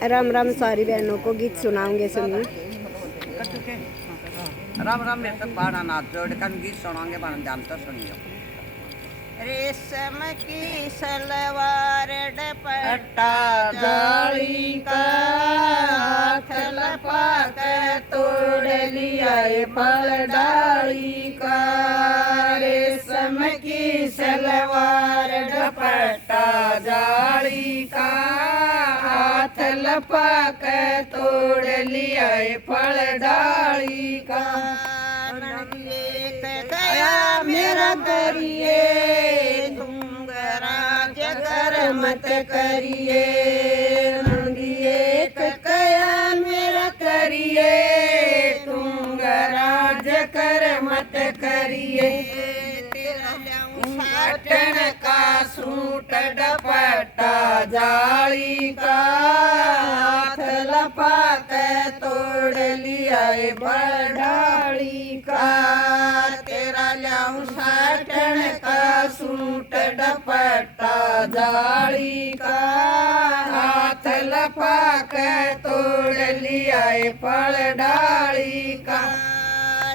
राम राम सारी बहनों को गीत सुनाओगे सुनिए। राम राम मेरे तक बाड़ा नाथ जोड़ कर गीत सुनाओगे बन जानता सुनियो। रेशम की सलवार दुपट्टा जाली का हाथ लपाक तोड़ लिया फल डाली का। रेशम की सलवार दुपट्टा जाली का हाथ लपाक तोड़ लिया फल डाली का। गया मेरा करिए तुंगराज कर मत करिए। नंदिए कया मेरा करिए तुंगराज कर मत करिए। साटन का सूट दुपट्टा जाली का हाथ लपाक तोड़ लिया बड़ाड़ी का। तेरा लाऊं साटन का सूट दुपट्टा जाली का हाथ लपाक तोड़ लिया फल डाली का।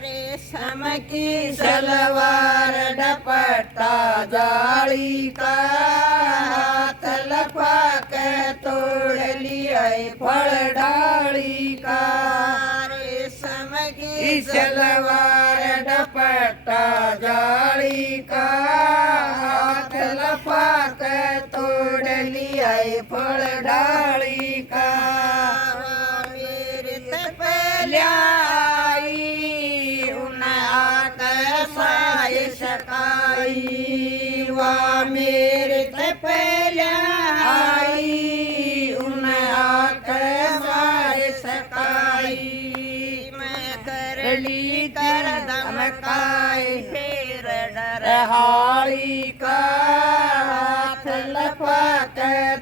रेशम की सलवार दुपट्टा जाली का हाथ लपाक तोड़ लिया फल डाली का। रेशम की सलवार दुपट्टा जाली का हाथ लपाक तोड़ लिया फल डाली का। मेरे तपल्याई सकाई वा मेरे तपल्या आई उन आकर सकाई। मैं करली कर धमकाई फिर डर हाली का हाथ लपाक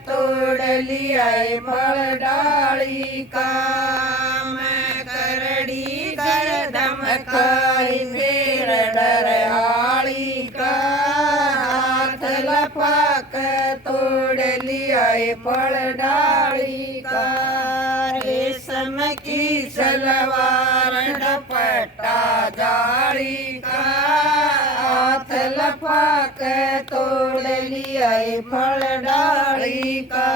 तोड़ लिया फल डाली का। मैं करड़ी कर धमकाई फिर डर हाली का हाथ लपाक तोड़ लिया फल डाली का। रेशम की सलवार दुपट्टा जाली का हाथ लपाक तोड़ लिया फल डाली का।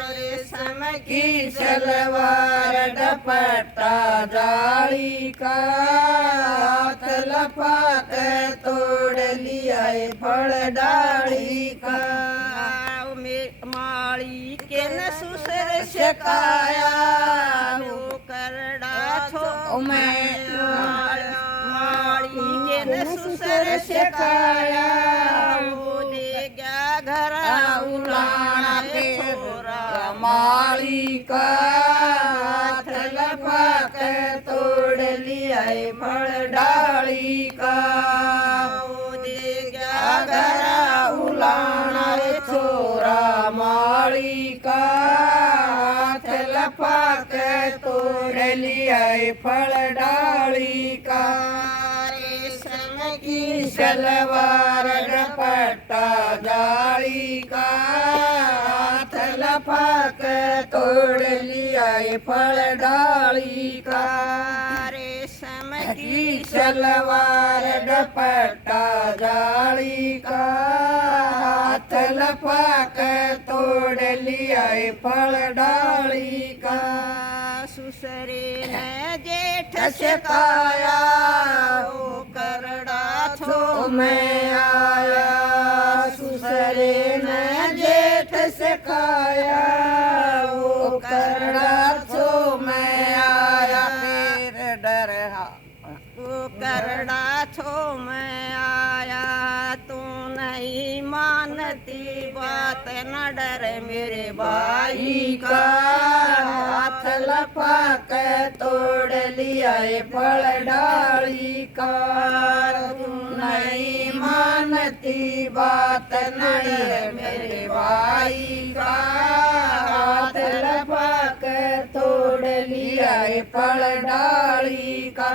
रेशम की सलवार दुपट्टा जाली का हाथ लपाक तोड़ लिया फल डाली का। माली के न सुसर सकाया वो करड़ा थो मैं। माली के न सुसर सकाया वो दे गया घर उलाना के छोरा। माली का हाथ लपाक तोड़ लिया फल डाली का वो दे गया घर उलाना रे छोरा। माली का हाथ लपाक तोड़ लिया फल डाली का। रेशम की सलवार दुपट्टा जाली का हाथ लपाक तोड़ लिया फल डाली का। रेशम की सलवार दुपट्टा जाली का हाथ लपाक तोड़ लिया फल डाली का। सुसरे ने जेठ सकाया वो करड़ा थो मैं आया। सुसरे ने जेठ सकाया वो करड़ा थो मैं आया। फिर डर वो करड़ा थो मैं आया। तू नहीं मानती बात न डर मेरे भाई का हाथ लपाक तोड़ लिया फल डाली का। तू नहीं मानती बात न डर मेरे भाई का हाथ लपाक तोड़ लिया फल डाली का।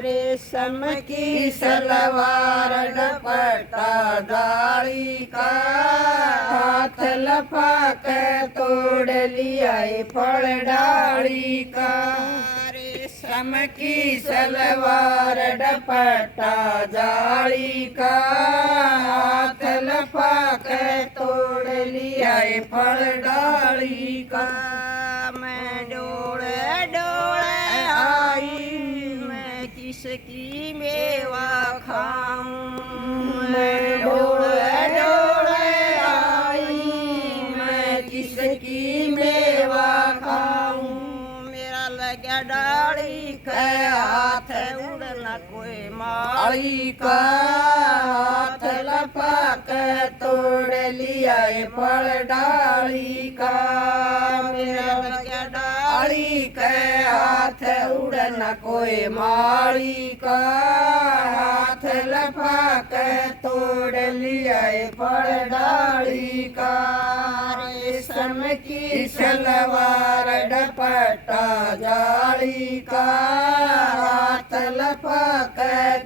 रेशम रेशम की सलवार दुपट्टा जाली का हाथ लफाक तोड़ लिया फल डाली का रेशम की सलवार दुपट्टा जाली का हाथ लफाक तोड़ लिया फल डाली का मैं डोले डोले आई मैं किसकी मेवा खाऊं मैं डोले डोले आई मैं किसकी मेवा खाऊं मेरा लगा डाली के हाथ उड़ना कोई माली का हाथ लफाक तोड़ लिया फल डाली का मेरा लगा डाली के हाथ उड़ना कोई माली का हाथ लफाक तोड़ लिया फल डाली का रेशम की सलवार दुपट्टा जाली का हाथ लफाक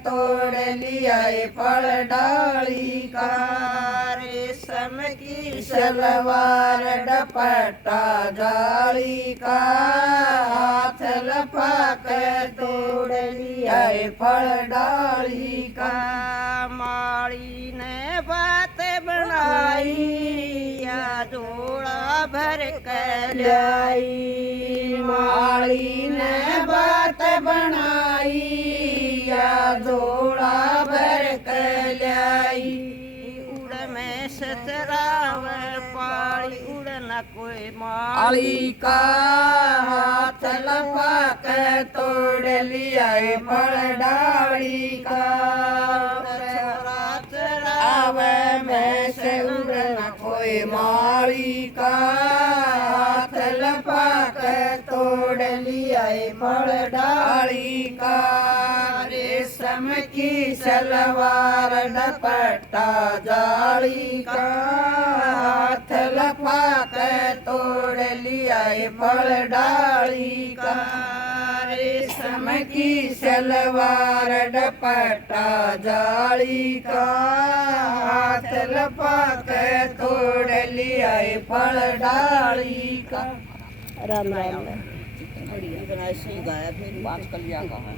तोड़ लिया फल डाली का रेशम की सलवार दुपट्टा जाली का हाथ लफाक तोड़ लिया फल डाली का माली ने बात बनाई या जोड़ा भर कर लाई माली ने बात बनाई या जोड़ा भर कर लाई उड़ में सतराव पाली उड़ना कोई माली का हाथ लफाक तोड़ लिया फल डाली का चरावे में से उड़ना कोई माली का हाथ लफाक तोड़ लिया फल डाली का रेशम की सलवार दुपट्टा जाली का हाथ लफाक तोड़ लिया फल डाली का रेशम की सलवार दुपट्टा जाली का हाथ लफाक तोड़ लिया फल डाली का राम राम इतना ऐसे ही गाया फिर बात कर लिया कहा